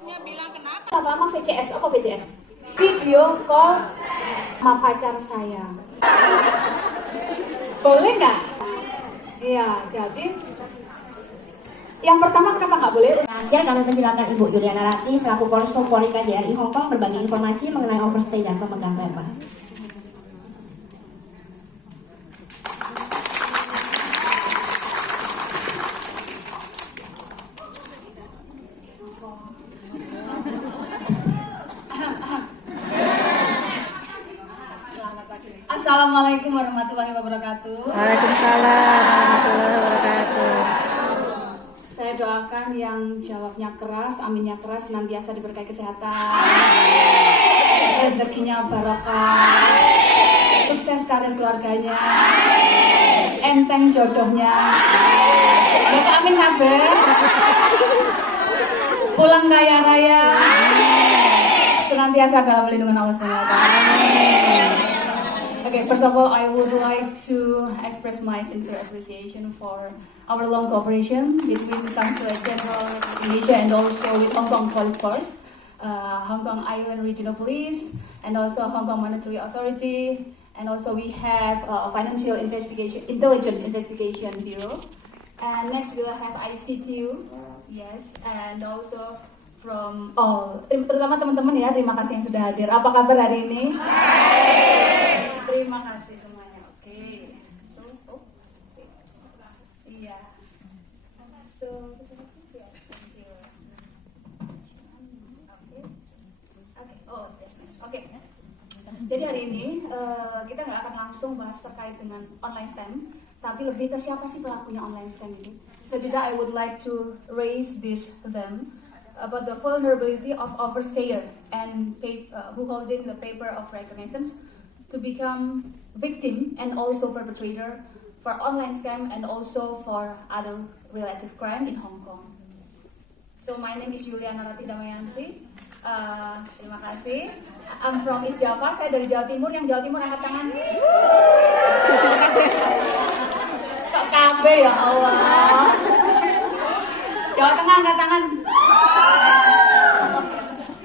Lama VCS, apa VCS? Video call sama pacar saya. Boleh nggak? Iya, jadi yang pertama kenapa nggak boleh? Nanti kami persilakan Ibu Juliana Rati selaku Konsul Polri KJRI Hong Kong berbagi informasi mengenai overstay dan pemegang paper. Assalamualaikum warahmatullahi wabarakatuh. Waalaikumsalam warahmatullahi wabarakatuh. Saya doakan yang jawabnya keras, aminnya keras, senantiasa diberkahi kesehatan, rezekinya barokah, sukses karir keluarganya, enteng jodohnya. Bapak amin kabeh. Pulang kaya raya, senantiasa dalam lindungan Allah SWT. Okay, first of all, I would like to express my sincere appreciation for our long cooperation between Consulate General Indonesia and also with Hong Kong Police Force, Hong Kong Island Regional Police, and also Hong Kong Monetary Authority, and also we have Financial Intelligence Investigation Bureau, and next we will have ICTU, yes, and also from terutama teman-teman ya, terima kasih yang sudah hadir. Apa kabar hari ini? Terima kasih semuanya. Oke. Iya. So, Oke. Jadi hari ini kita nggak akan langsung bahas terkait dengan online scam, tapi lebih ke siapa sih pelakunya online scam ini. So today I would like to raise this to them about the vulnerability of overstayer and who holding the paper of reconnaissance to become victim and also perpetrator for online scam and also for other related crime in Hong Kong. So my name is Juliana Rati Damayanti. Terima kasih. I'm from East Java. Saya dari Jawa Timur. Yang Jawa Timur angkat tangan. Kok KB ya Allah. Jawa Tengah angkat tangan.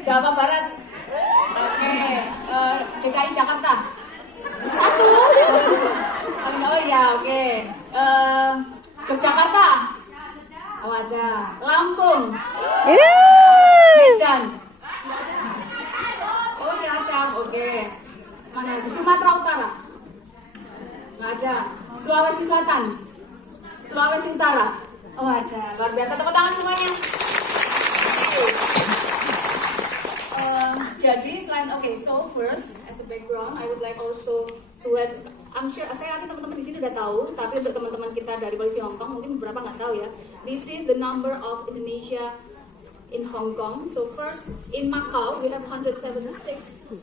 Jawa Barat. Oke. DKI Jakarta. Satu. Oh ya, oke. Yogyakarta. Oh ada. Lampung. Medan. Oh Cilacap, oke. Mana lagi? Sumatera Utara. Nggak ada. Sulawesi Selatan. Sulawesi Utara. Oh ada. Luar biasa, tepuk tangan semuanya. Jadi selain so first as a background, I would like also to let, I'm sure saya yakin teman-teman di sini udah tahu, tapi untuk teman-teman kita dari Polisi Hong Kong mungkin beberapa nggak tahu ya. This is the number of Indonesia in Hong Kong. So first in Macau we have 176,000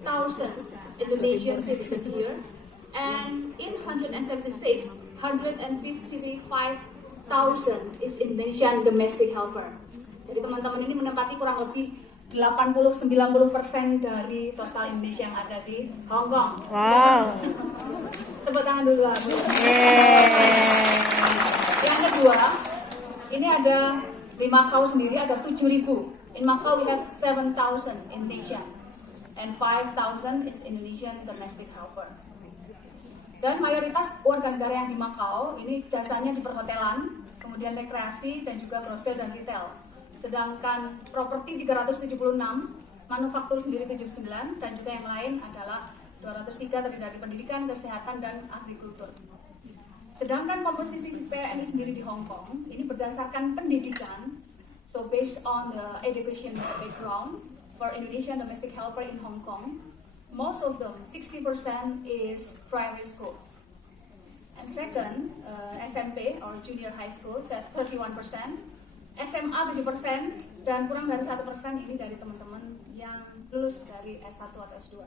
Indonesian citizens here, and in 176, 155,000 is Indonesian domestic helper. Jadi teman-teman ini menempati kurang lebih 80-90% dari total Indonesia yang ada di Hong Kong. Wow. Tepuk tangan dulu. Yang kedua, ini ada di Macau sendiri ada 7.000. In Macau we have 7,000 Indonesian and 5,000 is Indonesian domestic helper. Dan mayoritas warga negara yang di Macau ini jasanya di perhotelan, kemudian rekreasi dan juga grosir dan retail. Sedangkan properti 376, manufaktur sendiri 79, dan juga yang lain adalah 203 terdiri dari pendidikan, kesehatan, dan agrikultur. Sedangkan komposisi PMI sendiri di Hong Kong, ini berdasarkan pendidikan, so based on the education background for Indonesian domestic helper in Hong Kong, most of them, 60% is primary school. And second, SMP or junior high school, 31%, SMA 7%, dan kurang dari 1% ini dari teman-teman yang lulus dari S1 atau S2.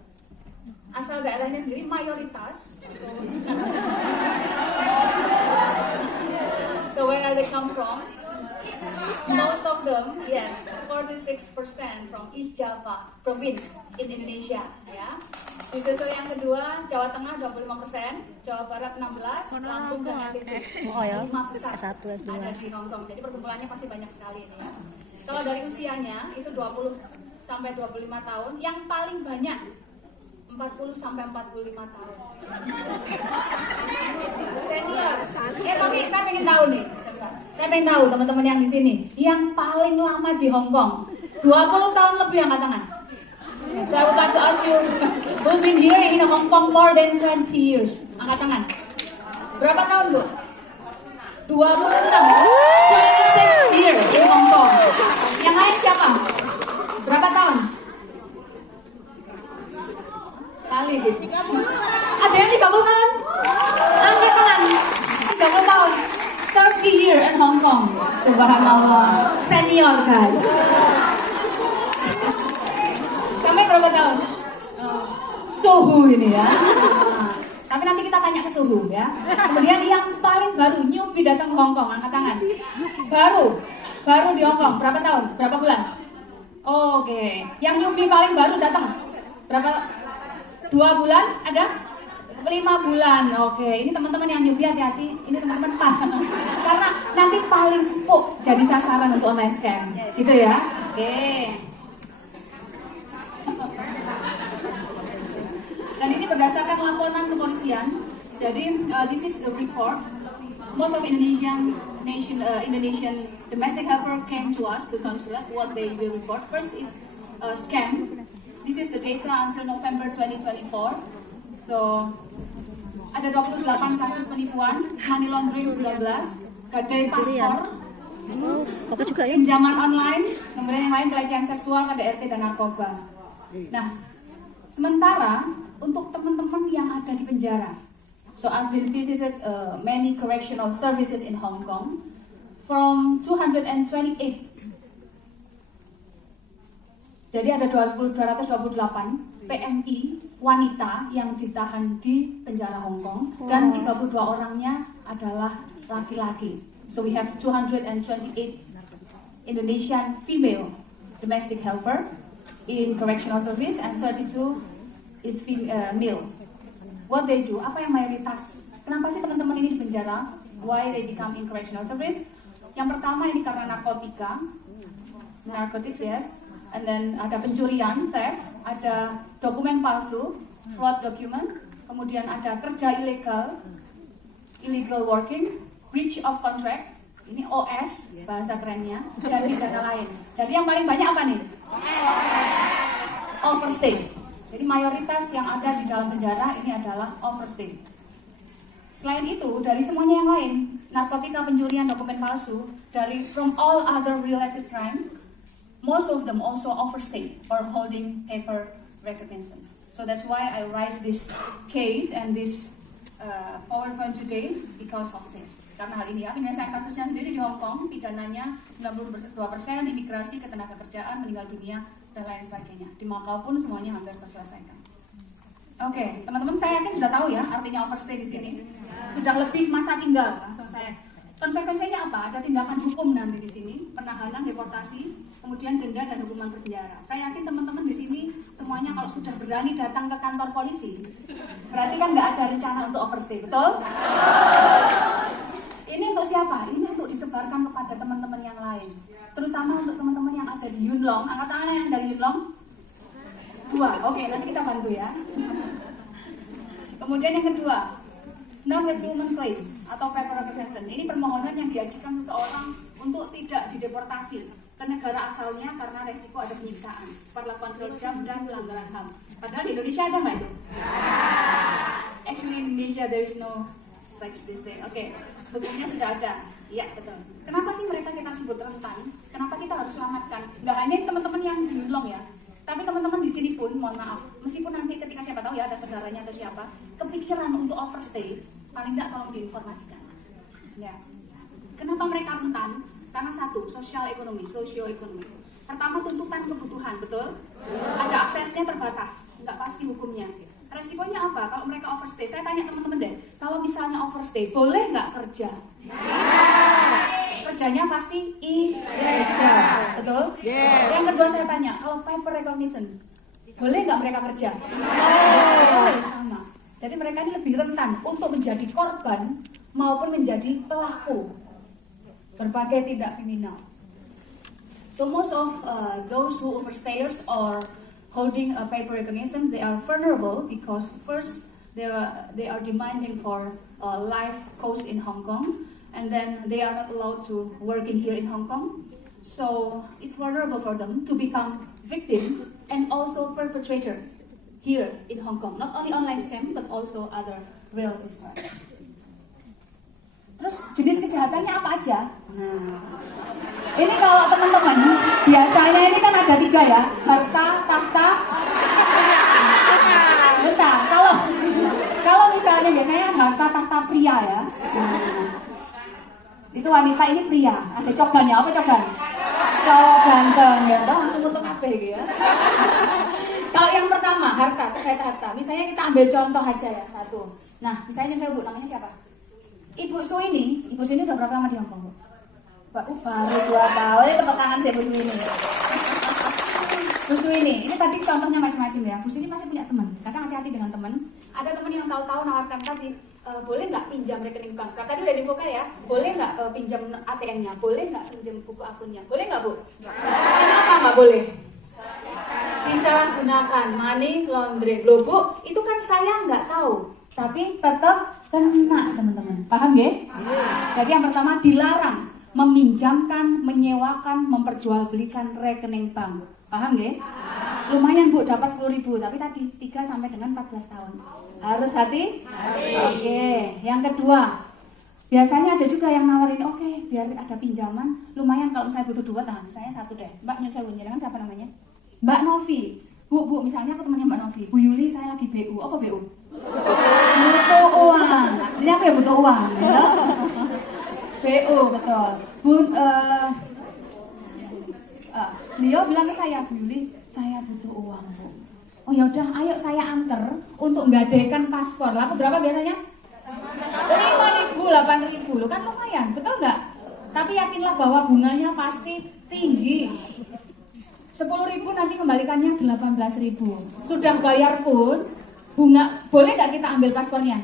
Asal daerahnya sendiri mayoritas. So where they come from? Most of them, yes, 46% from East Java province in Indonesia, ya. Disusul yang kedua, Jawa Tengah 25%, Jawa Barat 16%, Lampung dan NTB 5 besar ada di Hong Kong. Jadi perkumpulannya pasti banyak sekali ini. Ya. Kalau dari usianya itu 20 sampai 25 tahun, yang paling banyak 40 sampai 45 tahun. Senior. Tapi saya pengen tahu nih. Saya pengen tahu teman-teman yang di sini, yang paling lama di Hong Kong, 20 tahun lebih angkat tangan. Saya would like to ask you, who've been here in Hong Kong more than 20 years? Angkat tangan. Berapa tahun, Bu? 26. 26 years di Hong Kong. Yang lain siapa? Berapa tahun? Kali gitu. Ada yang 30 tahun? Angkat tangan. 30 tahun. 30 years in Hong Kong. Subhanallah. Senior guys. Sampai berapa tahun? Suhu ini ya. Nah, tapi nanti kita tanya ke Suhu ya. Kemudian yang paling baru newbie datang ke Hong Kong, angkat tangan. Baru di Hong Kong, berapa tahun? Berapa bulan? Oke. Yang newbie paling baru datang berapa? 2 bulan? Ada? 5 bulan. Oke. Ini teman-teman yang newbie hati-hati. Ini teman-teman karena nanti paling empuk jadi sasaran untuk online scam. Gitu ya. Oke. Dan ini berdasarkan laporan kepolisian. Jadi this is a report. Most of Indonesian domestic helper came to us to consulate. What they will report first is scam. This is the data until November 2024. So ada 28 kasus penipuan, money laundering 19, gadai paspor, Oke juga ya. pinjaman online, kemudian yang lain pelecehan seksual, KDRT dan narkoba. Nah, sementara untuk teman-teman yang ada di penjara, so I've been visited many correctional services in Hong Kong. From 228, jadi ada 228 PMI wanita yang ditahan di penjara Hong Kong, dan 32 orangnya adalah laki-laki. So we have 228 Indonesian female domestic helper in correctional service and 32 is male. What they do? Apa yang mayoritas? Kenapa sih teman-teman ini di penjara? Why they become in correctional service? Yang pertama ini karena narkotika, narcotics yes, and then ada pencurian, theft, ada dokumen palsu, fraud document, kemudian ada kerja ilegal, illegal working, breach of contract, ini OS bahasa kerennya, dan pidana lain. Jadi yang paling banyak apa nih? Overstay. Jadi mayoritas yang ada di dalam penjara ini adalah overstay. Selain itu, dari semuanya yang lain, narkotika, pencurian, dokumen palsu, dari from all other related crime, most of them also overstay or holding paper recognitions. So that's why I raise this case and this PowerPoint today because of this. Karena hal ini ya, penyelesaian kasusnya sendiri di Hong Kong, pidananya 92%, imigrasi, ketenagakerjaan, meninggal dunia, dan lain sebagainya. Di Macau pun semuanya hampir terselesaikan. Oke, teman-teman saya yakin sudah tahu ya artinya overstay di sini. Sudah lebih masa tinggal, langsung saya. Konsekuensinya apa? Ada tindakan hukum nanti di sini, penahanan, deportasi, kemudian denda dan hukuman penjara. Saya yakin teman-teman di sini semuanya kalau sudah berani datang ke kantor polisi, berarti kan nggak ada rencana untuk overstay, betul? Ini untuk siapa? Ini untuk disebarkan kepada teman-teman yang lain, terutama untuk teman-teman yang ada di Yuen Long. Angkat tangan yang dari Yuen Long. 2, oke, nanti kita bantu ya. Kemudian yang kedua, non-refoulement claim atau paper recognition. Ini permohonan yang diajukan seseorang untuk tidak dideportasi ke negara asalnya karena resiko ada penyiksaan, perlakuan kejam dan pelanggaran HAM. Padahal di Indonesia ada nggak itu? Actually in Indonesia there is no such this thing. Oke, hukumnya sudah ada. Iya betul. Kenapa sih mereka kita sebut rentan? Kenapa kita harus selamatkan? Nggak hanya teman-teman yang di Yuen Long ya, tapi teman-teman di sini pun, mohon maaf, meskipun nanti ketika siapa tahu ya ada saudaranya atau siapa, kepikiran untuk overstay, paling tidak tolong diinformasikan. Ya. Kenapa mereka rentan? Karena satu, sosioekonomi. Pertama, tuntutan kebutuhan, betul? Ada aksesnya terbatas, nggak pasti hukumnya. Resikonya apa? Kalau mereka overstay, saya tanya teman-teman deh, kalau misalnya overstay, boleh nggak kerja? Kerjanya pasti ilegal, betul? Yes. Yang kedua saya tanya, kalau paper recognition, boleh nggak mereka kerja? Boleh, sama. Jadi mereka ini lebih rentan untuk menjadi korban maupun menjadi pelaku berbagai tindak kriminal. So most of those who overstayers or holding a paper recognition, they are vulnerable because first they are demanding for a life course in Hong Kong, and then they are not allowed to work in here in Hong Kong. So it's vulnerable for them to become victim and also perpetrator here in Hong Kong. Not only online scam, but also other related parties. Terus jenis kejahatannya apa aja? Nah, ini kalau teman-teman, biasanya ini kan ada 3 ya, harta, tahta, besar. Kalau misalnya biasanya harta tahta pria ya. Nah, itu wanita, ini pria. Ada cogannya, apa cogan? Cowok ganteng ya, langsung untuk KB gitu ya. Kalau yang pertama, harta, terkait harta. Misalnya kita ambil contoh aja ya, satu. Nah, misalnya saya Bu, namanya siapa? Ibu Su ini udah berapa lama di Hong Kong, Bu? Baru 2 tahun, tepuk tangan sih Bu Su ini. Bu Su ini tadi contohnya macam-macam ya. Bu Su ini masih punya teman, kadang hati-hati dengan teman. Ada teman yang tahu-tahu nawarkan tadi, boleh nggak pinjam rekening bank? Tadi udah dibuka ya, boleh nggak pinjam ATM-nya? Boleh nggak pinjam buku akunnya? Boleh nggak Bu? Kenapa nggak boleh? Disalahgunakan, money laundering. Loh Bu, itu kan saya nggak tahu, tapi tetap kena teman-teman. Paham ya? Jadi yang pertama dilarang meminjamkan, menyewakan, memperjualbelikan rekening bank. Paham ya? Lumayan Bu, dapat 10.000, tapi tadi 3 sampai dengan 14 tahun. Harus hati? Oke. Yang kedua, biasanya ada juga yang nawarin, oke, biar ada pinjaman, lumayan kalau saya butuh duit, nah saya satu deh. Mbak nyusul jenengan siapa namanya? Mbak Novi. Bu, misalnya aku temannya Mbak Novi. Bu Yuli, saya lagi BU. Apa BU? Butuh uang. Jadi aku ya butuh uang, gitu. BU, betul. Bu, Leo bilang ke saya, Bu Yuli, saya butuh uang, Bu. Oh ya udah, ayo saya anter untuk nggadekan paspor. Laku berapa biasanya? 5.000, 8.000, lo kan lumayan, betul nggak? Tapi yakinlah bahwa bunganya pasti tinggi. 10.000 nanti kembalikannya 18.000. Sudah bayar pun bunga, boleh nggak kita ambil paspornya?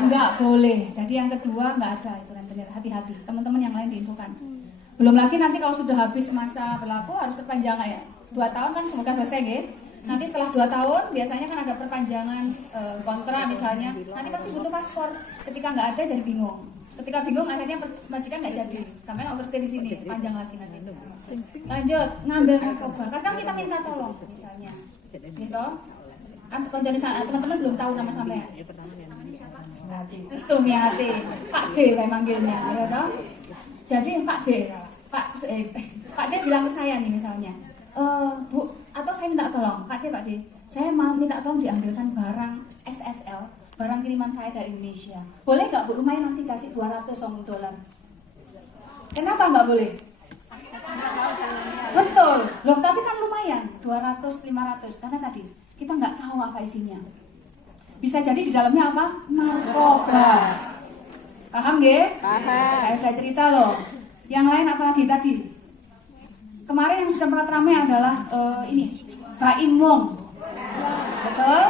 Nggak boleh. Jadi yang kedua nggak ada itu rentenir. Hati-hati, teman-teman yang lain diinfokan. Belum lagi nanti kalau sudah habis masa berlaku harus perpanjangan ya. 2 tahun kan semoga selesai ya. Nanti setelah 2 tahun biasanya kan ada perpanjangan kontrak misalnya. Nanti pasti butuh paspor. Ketika nggak ada jadi bingung. Ketika bingung akhirnya majikan nggak jadi. Sampai overstay di sini, panjang lagi nanti. Lanjut, ngambil narkoba. Kadang kita minta tolong misalnya. Gitu. Kan teman-teman belum tahu nama sampean. Sumiati. Pak D saya manggilnya, ya toh. Jadi Pak D bilang ke saya nih misalnya, Bu, atau saya minta tolong, Pak D, saya mau minta tolong diambilkan barang SSL, barang kiriman saya dari Indonesia. Boleh nggak Bu? Lumayan nanti kasih 200 $. Kenapa nggak boleh? Betul, loh tapi kan lumayan, 200, 500, karena tadi kita nggak tahu apa isinya. Bisa jadi di dalamnya apa? Narkoba. Paham nggih? Paham. Saya udah cerita loh. Yang lain apa lagi tadi? Kemarin yang sudah pernah ramai adalah ini, Baim Wong. Betul?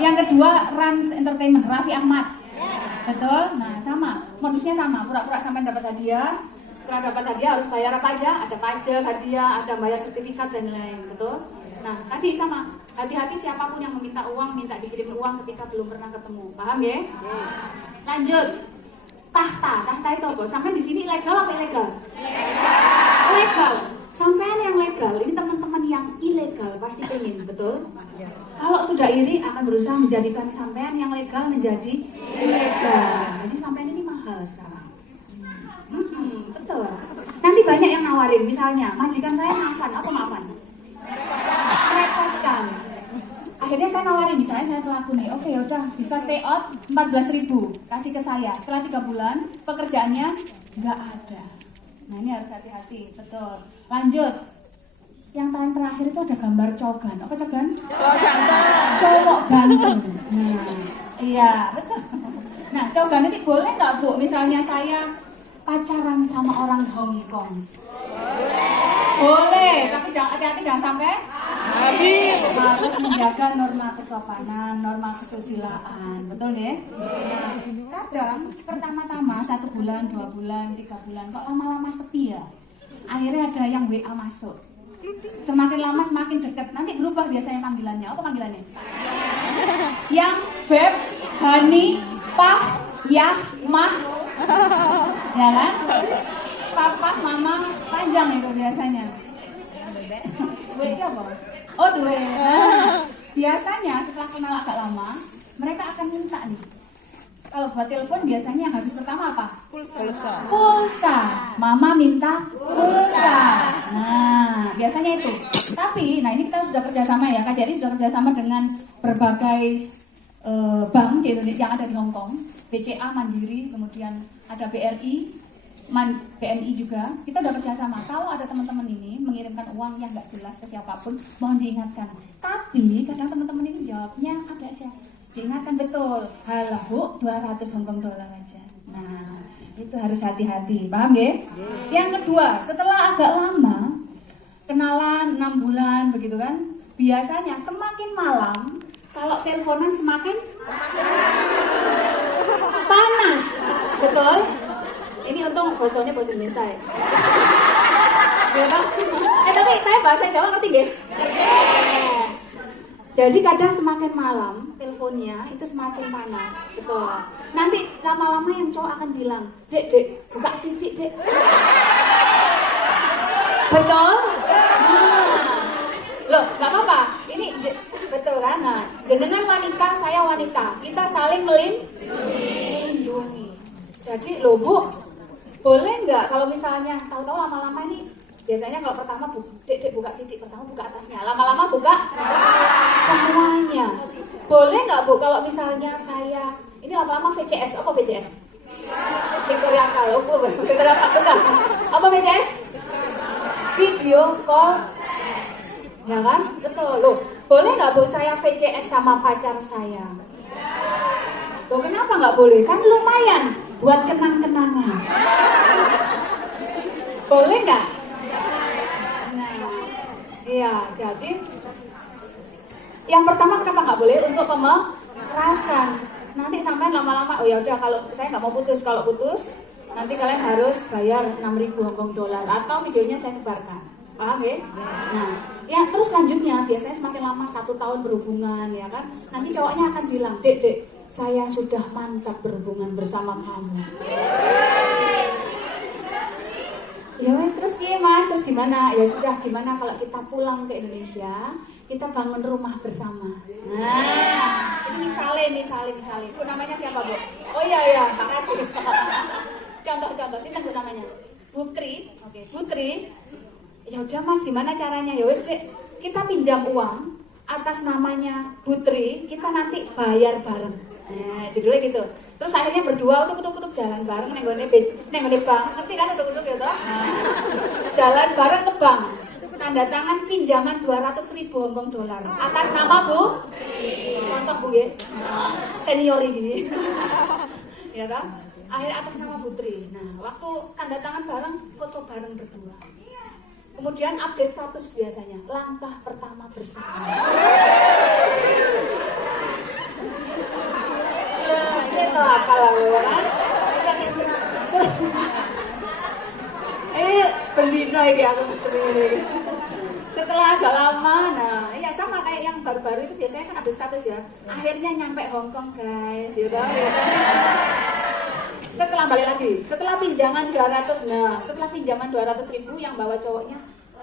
Yang kedua Rans Entertainment, Raffi Ahmad. Betul? Nah sama, modusnya sama, pura-pura sampai dapat hadiah. Setelah dapat hadiah harus bayar apa aja? Ada pajak, hadiah, ada bayar sertifikat dan lain-lain. Betul? Nah tadi sama, hati-hati siapapun yang meminta uang, minta dikirim uang ketika belum pernah ketemu. Paham ya? Lanjut. Tahta itu apa? Sampai di sini legal apa ilegal? Legal. Sampean yang legal, ini teman-teman yang ilegal pasti pengen, betul? Kalau sudah iri akan berusaha menjadikan sampean yang legal menjadi ilegal. Jadi sampean ini mahal sekarang. Betul. Nanti banyak yang nawarin, misalnya majikan saya maafan, apa maafan? Merepotkan. Akhirnya saya nawarin, misalnya saya pelaku nih, oke yaudah bisa stay out 14.000, kasih ke saya. Setelah 3 bulan pekerjaannya nggak ada. Nah ini harus hati-hati, betul. Lanjut, yang paling terakhir itu ada gambar cogan. Apa cogan? Cowok ganteng. Nah, iya betul. Nah cogan ini boleh nggak Bu? Misalnya saya pacaran sama orang Hong Kong. Boleh, tapi jangan hati-hati jangan sampai harus menjaga norma kesopanan, norma kesusilaan, betul ya? Kadang pertama-tama 1 bulan, 2 bulan, 3 bulan, kok lama-lama sepi ya? akhirnya ada yang WA masuk. Semakin lama semakin dekat, nanti berubah biasanya panggilannya. Apa panggilannya? Yang Beb, Hani, Pah, Yah, Mah, ya kan? Papa, Mama, panjang itu biasanya. Duit apa? Oh duit. Biasanya setelah kenal agak lama, mereka akan minta nih. Kalau buat telepon biasanya yang habis pertama apa? Pulsa. Pulsa. Mama minta pulsa. Nah, biasanya itu. Tapi, nah ini kita sudah kerjasama ya, KJRI sudah kerjasama dengan berbagai bank di Indonesia yang ada di Hong Kong, BCA, Mandiri, kemudian ada BRI, BNI juga. Kita sudah kerjasama. Kalau ada teman-teman ini mengirimkan uang yang nggak jelas ke siapapun, mohon diingatkan. Tapi kadang teman-teman ini jawabnya ada aja. Diingatkan betul, halah bu, 200 Hongkong dolar aja. Nah, itu harus hati-hati, paham ya? Yang kedua, setelah agak lama, kenalan 6 bulan begitu kan, biasanya semakin malam, kalau teleponan semakin panas, betul? Ini untung bahasanya bahasa Indonesia ya. Tapi saya bahasa Jawa ngerti guys. Jadi kadang semakin malam teleponnya itu semakin panas, betul. Nanti lama-lama yang cowok akan bilang, dek, buka sidik dek. Betul? Nah. Loh, nggak apa-apa. Ini betul kan? Nah, jenengan wanita, saya wanita. Kita saling melindungi. Jadi, loh bu, boleh nggak kalau misalnya tahu-tahu lama-lama ini biasanya kalau pertama dek buka sidik, pertama buka atasnya, lama-lama buka semuanya. Boleh nggak bu kalau misalnya saya ini lama-lama VCS, apa VCS? Victoria Kalau, Victoria Faktukan. Apa VCS? Video call, ya kan? Betul loh. Boleh nggak bu saya VCS sama pacar saya? Loh kenapa nggak boleh? Kan lumayan buat kenang-kenangan. Boleh nggak? Iya, jadi yang pertama kenapa nggak boleh untuk pemerasan. Nanti sampai lama-lama, oh ya udah kalau saya nggak mau putus, kalau putus nanti kalian harus bayar 6.000 Hongkong dolar atau videonya saya sebarkan, paham ya? Nah, ya terus lanjutnya biasanya semakin lama 1 tahun berhubungan ya kan, nanti cowoknya akan bilang, dek, saya sudah mantap berhubungan bersama kamu. Ya wes, terus mas, terus gimana? Ya sudah, gimana kalau kita pulang ke Indonesia, kita bangun rumah bersama. Nah, ini misalnya. Bu namanya siapa bu? Oh iya, makasih. Contoh, sini bu namanya. Putri, oke, Putri. Ya udah mas, gimana caranya? Ya wes dek, kita pinjam uang atas namanya Putri, kita nanti bayar bareng. Nah, judulnya gitu. Terus akhirnya berdua uduk jalan bareng nenggone bank. Ngerti kan uduk gitu? Nah, jalan bareng ke bank. Tanda tangan pinjaman 200.000 Hongkong dolar atas nama Bu. Contoh Bu ya. Seniori gini. Ya kan? Akhirnya atas nama Putri. Nah, waktu tanda tangan bareng, foto bareng berdua. Kemudian update status biasanya, langkah pertama bersama. Itu apa lah kan? Bendina ini aku ini. Setelah agak lama, nah ya sama kayak yang baru-baru itu biasanya kan update status ya. Akhirnya nyampe Hong Kong guys, ya kan? Setelah balik lagi, setelah pinjaman 200, nah setelah pinjaman 200.000 yang bawa cowoknya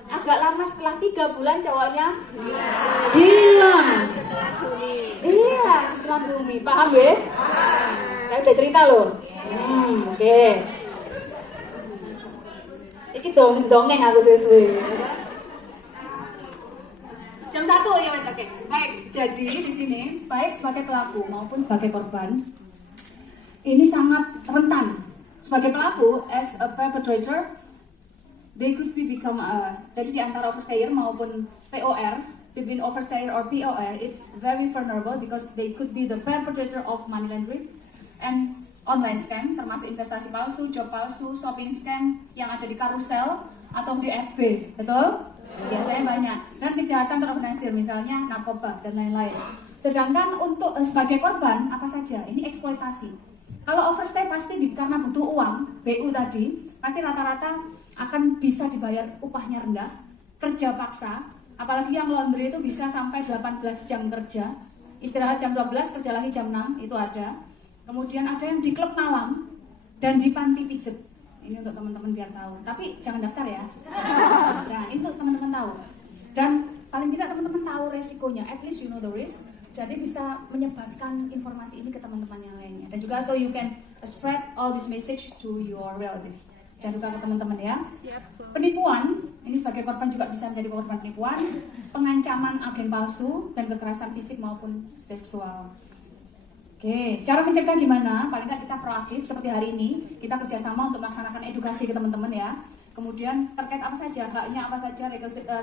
agak lama, setelah 3 bulan cowoknya hilang. Iya, setelah bumi, paham ya? Saya udah cerita loh. Oke. Ini dongeng aku sesuai. Jam 1 ya mas, oke. Baik, jadi di sini baik sebagai pelaku maupun sebagai korban ini sangat rentan. Sebagai pelaku, as a perpetrator, they could become jadi di antara overstayer maupun POR, between overstayer or POR, it's very vulnerable because they could be the perpetrator of money laundering and online scam, termasuk investasi palsu, job palsu, shopping scam yang ada di karusel atau di FB, betul? Biasanya banyak. Dan kejahatan terorganisir, misalnya narkoba dan lain-lain. Sedangkan untuk sebagai korban, apa saja? Ini eksploitasi. Kalau overstay pasti karena butuh uang, BU tadi, pasti rata-rata akan bisa dibayar upahnya rendah, kerja paksa, apalagi yang laundry itu bisa sampai 18 jam kerja, istirahat jam 12, kerja lagi jam 6, itu ada. Kemudian ada yang di klub malam dan di panti pijet. Ini untuk teman-teman biar tahu, tapi jangan daftar ya. Jangan, itu teman-teman tahu. Dan paling tidak teman-teman tahu resikonya, at least you know the risk. Jadi bisa menyebarkan informasi ini ke teman-teman yang lainnya. Dan juga so you can spread all this message to your relatives. Jangan lupa ke teman-teman ya. Penipuan, ini sebagai korban juga bisa menjadi korban penipuan, pengancaman agen palsu, dan kekerasan fisik maupun seksual. Oke, cara mencegah gimana? Paling tidak kita proaktif seperti hari ini, kita kerjasama untuk melaksanakan edukasi ke teman-teman ya. Kemudian terkait apa saja, haknya apa saja,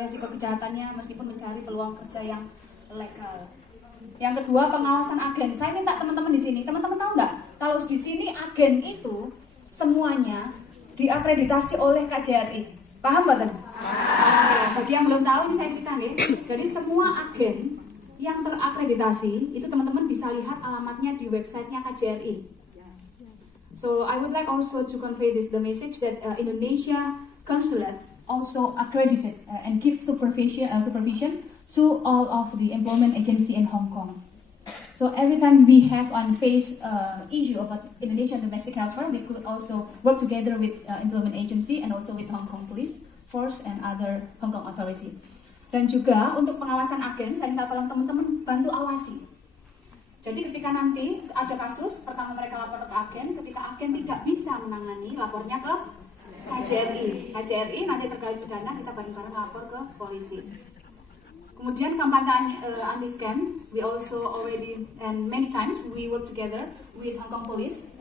resiko kejahatannya, meskipun mencari peluang kerja yang legal. Yang kedua, pengawasan agen. Saya minta teman-teman di sini, teman-teman tahu nggak? Kalau di sini agen itu semuanya diakreditasi oleh KJRI. Paham nggak kan? Bagi yang belum tahu ini saya cerita nih. Jadi semua agen yang terakreditasi itu teman-teman bisa lihat alamatnya di websitenya KJRI. So I would like also to convey the message that Indonesia Consulate also accredited and give supervision to all of the employment agency in Hong Kong. So every time we have on face issue of Indonesian domestic helper, we could also work together with employment agency and also with Hong Kong police force and other Hong Kong authority. Dan juga untuk pengawasan agen, saya minta tolong teman-teman bantu awasi. Jadi ketika nanti ada kasus, pertama mereka lapor ke agen, ketika agen tidak bisa menangani, lapornya ke KJRI. KJRI nanti terkait pidana, kita bareng-bareng lapor ke polisi. Kemudian kampanye anti-scam, we also already, and many times we work together with Hong Kong police,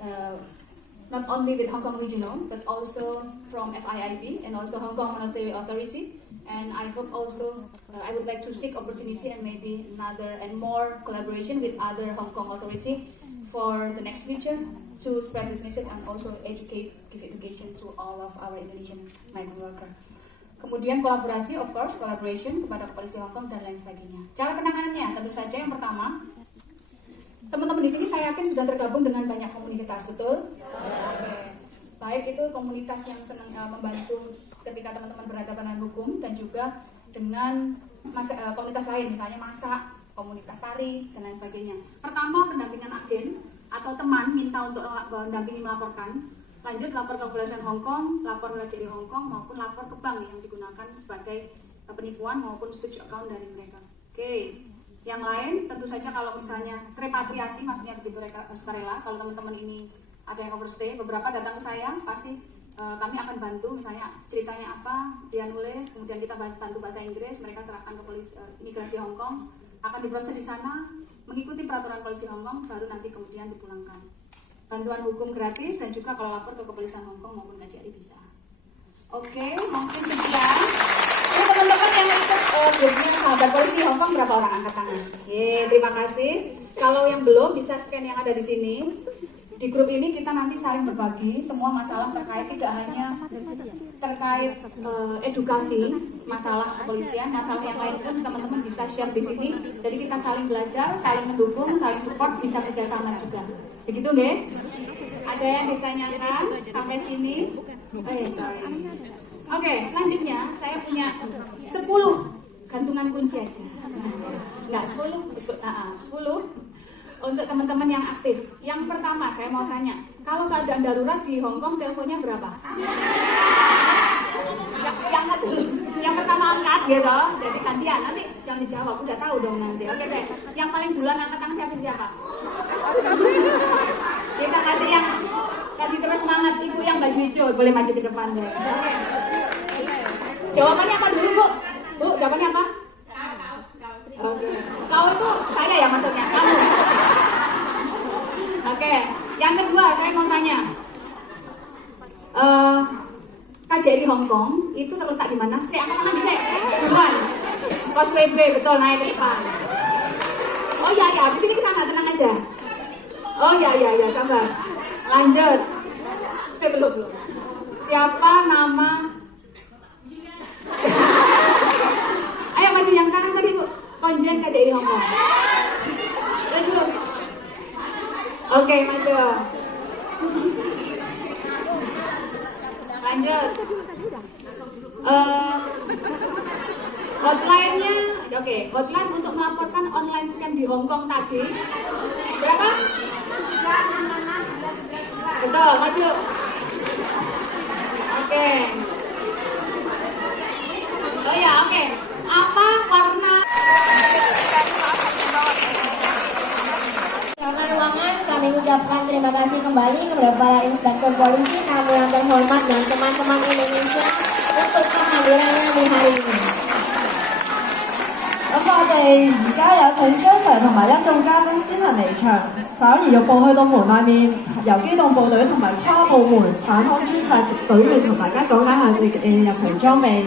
not only with Hong Kong Regional, but also from FIIB and also Hong Kong Monetary Authority. And I hope also, I would like to seek opportunity and maybe another and more collaboration with other Hong Kong authority for the next future to spread this message and also give education to all of our Indonesian migrant worker. Kemudian kolaborasi, of course, collaboration kepada polisi Hong Kong dan lain sebagainya. Cara penanganannya, tentu saja yang pertama, teman-teman di sini saya yakin sudah tergabung dengan banyak komunitas, betul? Oke. Baik itu komunitas yang senang membantu ketika teman-teman berhadapan dengan hukum dan juga dengan komunitas lain, misalnya masak, komunitas tari, dan lain sebagainya. Pertama, pendampingan agen atau teman minta untuk mendampingi melaporkan, lanjut lapor ke kepolisian Hong Kong, lapor ke KJRI Hong Kong, maupun lapor ke bank yang digunakan sebagai penipuan maupun stutch account dari mereka. Oke. Yang lain tentu saja kalau misalnya repatriasi, maksudnya begitu sukarela, kalau teman-teman ini ada yang overstay, beberapa datang ke saya, pasti kami akan bantu, misalnya ceritanya apa, dia nulis, kemudian kita bantu bahasa Inggris, mereka serahkan ke imigrasi Hong Kong, akan diproses di sana, mengikuti peraturan polisi Hong Kong, baru nanti kemudian dipulangkan. Bantuan hukum gratis dan juga kalau lapor ke kepolisian Hong Kong maupun KJRI bisa. Oke, mungkin sekian. Ini teman-teman yang ikut grupnya sahabat polisi Hong Kong berapa orang angkat tangan? Terima kasih. Kalau yang belum bisa scan yang ada di sini. Di grup ini kita nanti saling berbagi semua masalah terkait tidak hanya terkait edukasi masalah kepolisian, masalah yang lain pun teman-teman bisa share di sini. Jadi kita saling belajar, saling mendukung, saling support, bisa kerjasama juga. Begitu nggak? Ada yang ditanyakan sampai sini? Sorry. Oke, selanjutnya saya punya 10 gantungan kunci aja. Enggak 10 untuk teman-teman yang aktif. Yang pertama saya mau tanya, kalau keadaan darurat di Hong Kong teleponnya berapa? Yang pertama angkat gitu, jadi gantian. Nanti jangan dijawab, udah tahu dong nanti. Oke deh. Yang paling duluan angkat tangan siapa? Kita kasih yang tadi terus semangat, ibu yang baju hijau boleh maju ke depan deh. Jawabannya apa dulu bu? Bu, jawabannya apa? Oke. Kau itu saya ya maksudnya, kamu. Oke. Yang kedua saya mau tanya, KJRI Hong Kong itu terletak di mana? Saya angkat tangan bisa. Duluan. Causeway Bay, betul, naik ke depan. Oh ya, habis ini ke sana, tenang aja. Oh ya, sabar. Lanjut. Belum. Siapa nama? Ayo maju yang kanan tadi bu. Konjen KJRI Hong Kong. Dulu. Oke, masuk. Lanjut. Hotline-nya, oke, hotline untuk melaporkan online scam di Hong Kong tadi. Berapa? Betul, maju. Oke. Oh ya, oke. Apa warna? Karena ruangan, kami ucapkan terima kasih kembali kepada para inspektur polisi, tamu yang terhormat dan teman-teman Indonesia untuk kehadirannya di hari ini. 咁我哋而家有請張 Sir 同埋一眾嘉賓先行離場，稍而欲步去到門外面，由機動部隊同埋跨部門反恐專責隊員同大家講解下佢哋嘅入場裝備。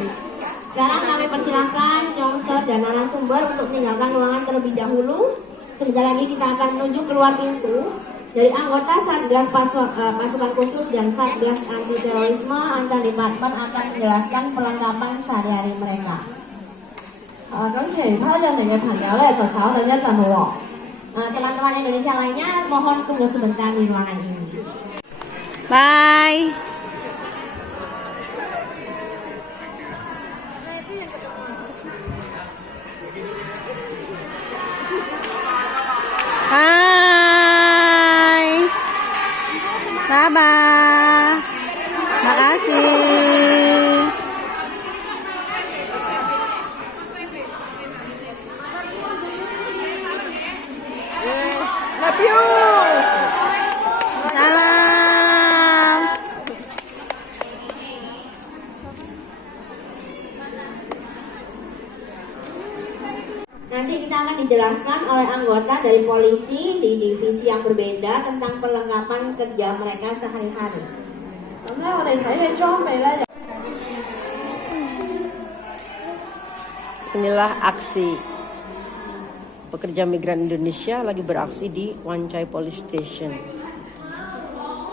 Sekarang kami persilakan Nyongsor dan narasumber untuk meninggalkan ruangan terlebih dahulu. Sebentar lagi kita akan menuju keluar pintu. Dari anggota Satgas Pasukan Khusus dan Satgas Anti Terorisme Ancaman Department akan menjelaskan perlengkapan sehari-hari mereka. 咁其他印尼嘅朋友咧就稍等一陣咯喎。 Teman-teman Indonesia lainnya mohon tunggu sebentar di ruangan ini. Bye. Bye. Bye-bye. Makasih. Love you. Salam. Nanti kita akan dijelaskan oleh anggota dari polisi di divisi yang berbeda tentang perlengkapan kerja mereka sehari-hari. 咁咧，我哋睇起裝備咧。 Inilah aksi pekerja migran Indonesia lagi beraksi di Wan Chai Police Station.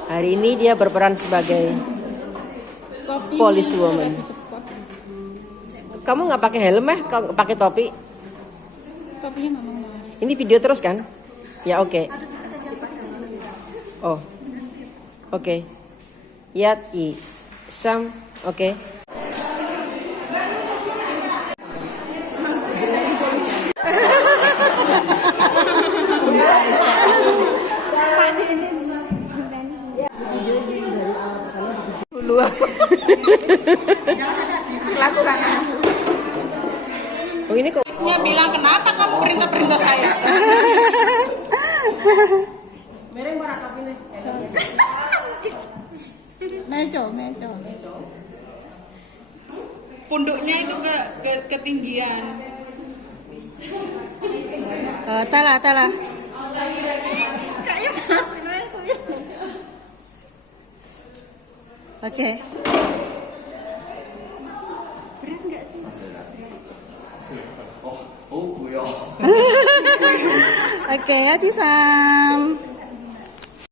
Hari ini dia berperan sebagai police woman. Kamu nggak pakai helm ya? Kamu pakai topi? Topinya nggak mau. Ini video terus kan? Ya oke. Oh, oke. Yat i sam oke. Oh ini kok Dia bilang kenapa kamu perintah-perintah saya? Mejo. Punduknya itu ke ketinggian. Tala. Oke. Oke, ya Tisam.